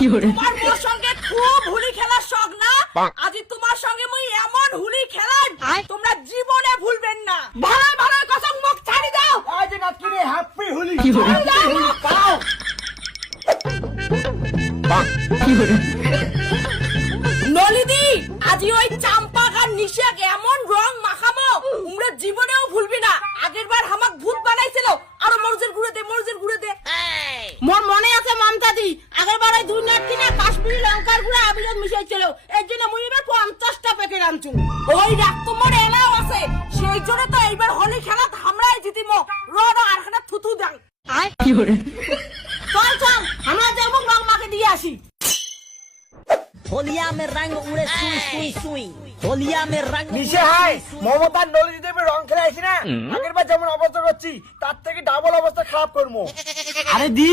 তোমার মোর সঙ্গে খুব হুলি খেলার শখ না? আজি তোমার সঙ্গে মুই এমন হুলি খেলাই তোমরা জীবনে ভুলবেন না। ভালো ভালো কসম মুখ ছাড়ি দাও। আজ নাকি রে হ্যাপি হোলি। পাও নলিদি আজি ওই চাম্পা আর নিশাক এমন রং মাখামো তোমরা জীবনেও ভুলবি না। আগের বার আমাক ভূত বানাইছিল আর মরজের ঘুরে দে মোর মনে আছে মামতাদি আগের বার ওই দুই নাট কিনা কাশ্মীরি লঙ্কার গুঁড়া আবির মিশাইছিল এর জন্য মুই এবার 50টা প্যাকেট আনছু। ওই রাগ তোমার এলাও আছে সেই জন্য তো এইবার হোলি খেলাত আমরাই জিতিমো। রড আরখানা থুথু দাং চল চল আমরা যাবো রং মাকে দিয়ে আসি। होलिया में रंग उड़े सुई सुई सुई होलिया में रंग নিশে হাই মমতার নলিনী দেবী রং খেলে আইছি না, আগের বার যেমন অবস্থা করছি তার থেকে ডাবল অবস্থা খারাপ করবো। আরে দি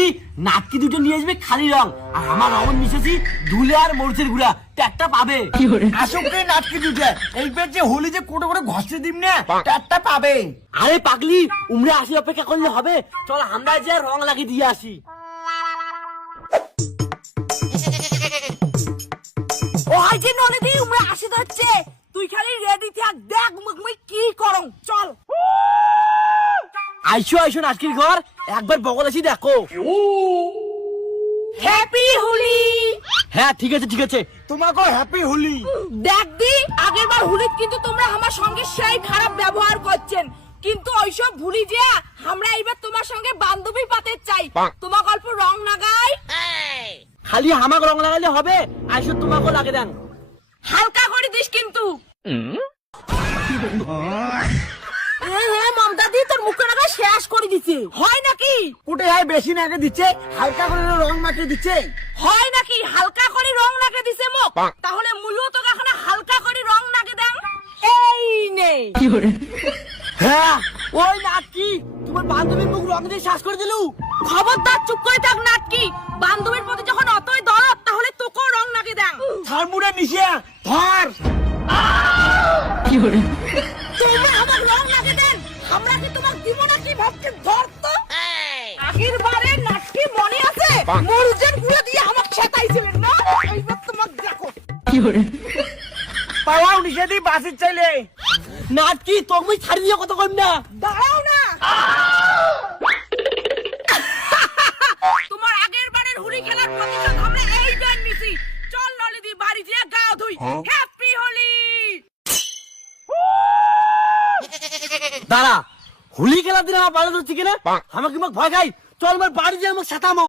নাটকি দুটো নিয়ে আসবে খালি রং, আর আমার রং মিশেছি ধুলে আর মরচের গুঁড়া, একটা পাবে। আসুক রে নাটকি দুটো, এইবার যে হোলি যে কোটো করে ঘষে দিম না একটা পাবে। আরে পাগলি উমরে আসি অপেক্ষা করলে হবে, চল আমরা যে রং লাগিয়ে দিয়ে আসি। ওই যে নলিদি উমরা আসি ধরছে, তুই খালি রেডি থাক, দেখ মুই কি করং। চল আইসো আইসো নাটকির ঘর, একবার বগল আসি দেখো। হ্যাপি হোলি। হ্যাঁ ঠিক আছে ঠিক আছে। তোমাকে হ্যাপি হোলি। দেখ দি আগের বার হোলিত কিন্তু তোমরা আমার সঙ্গে সেই খারাপ ব্যবহার করছেন, কিন্তু ওইসব ভুলি যে আমরা এবার তোমার সঙ্গে বান্ধবী পাতে চাই। তোমার গল্প রং লাগাই খালি হামাক রং লাগালে হবে, আইসো তোমাকে লাগে দেন। হালকা করে দিস কিন্তু। হ্যাঁ মমতা দি তোর মুখে লাগা শেষ করে দিছে। হয় নাকি? কোটে হাই বেশি নাকে দিচ্ছে, হালকা করে রং মাখিয়ে দিচ্ছে। হয় নাকি হালকা করে রং লাগে দিছে মুখ? তাহলে মুইও তো এখন হালকা করে রং লাগে দেন। এই নে। হ্যাঁ ওই নাটকি তোমার বান্ধবীর মুখ রং দিয়ে শ্বাস করে দিলু। খবরদার চুপ করে থাক নাটকি। বান্ধবীর প্রতি যখন অতই দরদ তাহলে তোকেও রং লাগে দেন। থার্মুড়ে নিশে ধর। তোমরা আমার রং লাগে দেন, আমরা কি তোমার দিব না কি ভাবছি? ধর তো। আগের বারে নাটকি মনে আছে মরুজের গুঁড়ো দিয়ে আমাকে ছেতাইছিলেন না? এইবার তোমাকে দেখো। পাওয়াও নিশে দি বাসির চাইলে। নাটকি তুমি ছাড়ি দিয়ে কত কম না। দাঁড়াও না। তোমার আগের বারের হোলি খেলার প্রতিশোধ আমরা এইবার নিছি। চল নলিদি বাড়ি গিয়ে গা ধুই। হ্যাপি হোলি। দাঁড়া হোলি খেলার দিন আমার বাড়ি ধরছি কিনা, আমাকে ভয় খাই। চল আমার বাড়ি দিয়ে আমাকে সাঁতামো।